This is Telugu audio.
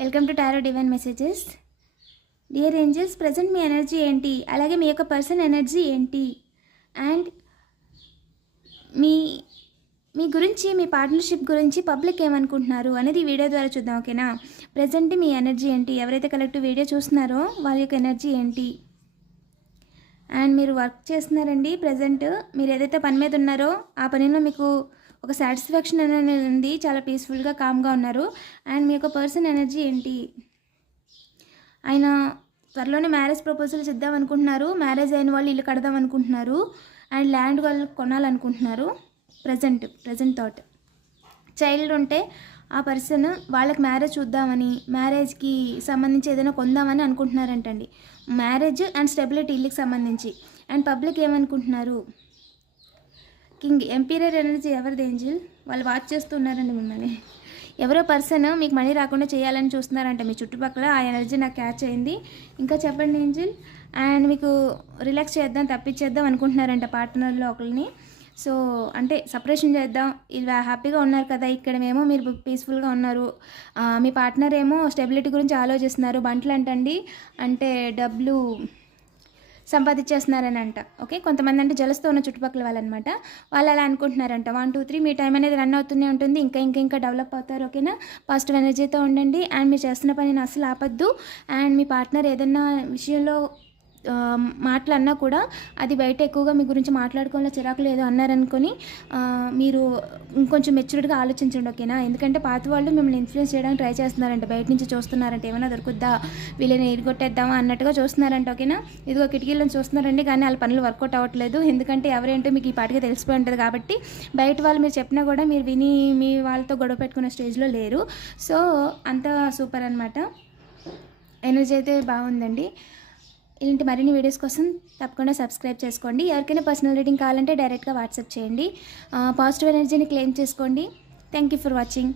Welcome to tarot divine messages. Dear angels, present me energy ఏంటి, అలాగే మీ యొక్క పర్సన్ ఎనర్జీ ఏంటి, అండ్ మీ మీ గురించి, మీ పార్ట్నర్షిప్ గురించి పబ్లిక్ ఏమనుకుంటున్నారు అనేది ఈ వీడియో ద్వారా చూద్దాం. ఓకేనా? ప్రజెంట్ మీ ఎనర్జీ ఏంటి, ఎవరైతే కలెక్టివ్ వీడియో చూస్తున్నారో వాళ్ళ యొక్క ఎనర్జీ ఏంటి, అండ్ మీరు వర్క్ చేస్తున్నారండి. ప్రజెంట్ మీరు ఏదైతే పని మీద ఉన్నారో ఆ పనిలో మీకు ఒక సాటిస్ఫాక్షన్ అనేది ఉంది, చాలా పీస్ఫుల్గా కామ్గా ఉన్నారు. అండ్ మీ యొక్క పర్సన్ ఎనర్జీ ఏంటి, ఆయన త్వరలోనే మ్యారేజ్ ప్రపోజల్స్ ఇద్దాం అనుకుంటున్నారు, మ్యారేజ్ అయిన వాళ్ళు ఇల్లు కడదాం అనుకుంటున్నారు, అండ్ ల్యాండ్ వాళ్ళు కొనాలనుకుంటున్నారు. ప్రజెంట్ థాట్ చైల్డ్ ఉంటే ఆ పర్సన్ వాళ్ళకి మ్యారేజ్ చూద్దామని, మ్యారేజ్కి సంబంధించి ఏదైనా కొందామని అనుకుంటున్నారంటండి. మ్యారేజ్ అండ్ స్టెబిలిటీ ఇల్లుకి సంబంధించి. అండ్ పబ్లిక్ ఏమనుకుంటున్నారు, కింగ్ ఎంపీరియర్ ఎనర్జీ ఎవరిది ఏంజిల్, వాళ్ళు వాచ్ చేస్తున్నారండి మిమ్మల్ని. ఎవరో పర్సన్ మీకు మనీ రాకుండా చేయాలని చూస్తున్నారంట మీ చుట్టుపక్కల, ఆ ఎనర్జీ నాకు క్యాచ్ అయింది. ఇంకా చెప్పండి ఏంజిల్. అండ్ మీకు రిలాక్స్ చేద్దాం, తప్పించేద్దాం అనుకుంటున్నారంట పార్ట్నర్లో ఒకరిని. సో అంటే సపరేషన్ చేద్దాం, ఇలా హ్యాపీగా ఉన్నారు కదా, ఇక్కడేమో మీరు పీస్ఫుల్గా ఉన్నారు, మీ పార్ట్నర్ ఏమో స్టెబిలిటీ గురించి ఆలోచిస్తున్నారు. బంట్లు అంటండి, అంటే డబ్బులు సంపాదించేస్తున్నారని అంట. ఓకే, కొంతమంది అంటే జలస్తో ఉన్న చుట్టుపక్కల వాళ్ళనమాట, వాళ్ళు అలా అనుకుంటున్నారంట. 1 2 3 మీ టైం అనేది రన్ అవుతూనే ఉంటుంది, ఇంకా డెవలప్ అవుతారు. ఓకేనా? పాజిటివ్ ఎనర్జీతో ఉండండి. అండ్ మీరు చేస్తున్న పనిని అసలు ఆపద్దు. అండ్ మీ పార్ట్నర్ ఏదన్నా విషయంలో మాటలన్నా కూడా అది బయట ఎక్కువగా మీ గురించి మాట్లాడుకోవాలో చిరాకులు ఏదో అన్నారనుకొని మీరు ఇంకొంచెం మెచ్యూర్డ్గా ఆలోచించండి. ఓకేనా? ఎందుకంటే పాత వాళ్ళు మిమ్మల్ని ఇన్ఫ్లుయెన్స్ చేయడానికి ట్రై చేస్తున్నారంట, బయట నుంచి చూస్తున్నారంట, ఏమైనా దొరుకుద్దా, వీళ్ళని ఎరగొట్టేద్దామా అన్నట్టుగా చూస్తున్నారంట. ఓకేనా? ఇదిగో కిటికీలను చూస్తున్నారండి, కానీ వాళ్ళ పనులు వర్కౌట్ అవ్వట్లేదు. ఎందుకంటే ఎవరేంటో మీకు ఈ పాటిగా తెలిసిపోయి ఉంటుంది కాబట్టి బయట వాళ్ళు మీరు చెప్పినా కూడా మీరు విని మీ వాళ్ళతో గొడవ పెట్టుకునే స్టేజ్లో లేరు. సో అంత సూపర్ అనమాట. ఎనర్జీ అయితే బాగుందండి. ఇలాంటి మరిన్ని వీడియోస్ కోసం తప్పకుండా సబ్స్క్రైబ్ చేసుకోండి. ఎవరికైనా పర్సనల్ రీడింగ్ కావాలంటే డైరెక్ట్గా వాట్సాప్ చేయండి. పాజిటివ్ ఎనర్జీని క్లెయిమ్ చేసుకోండి. Thank you for watching.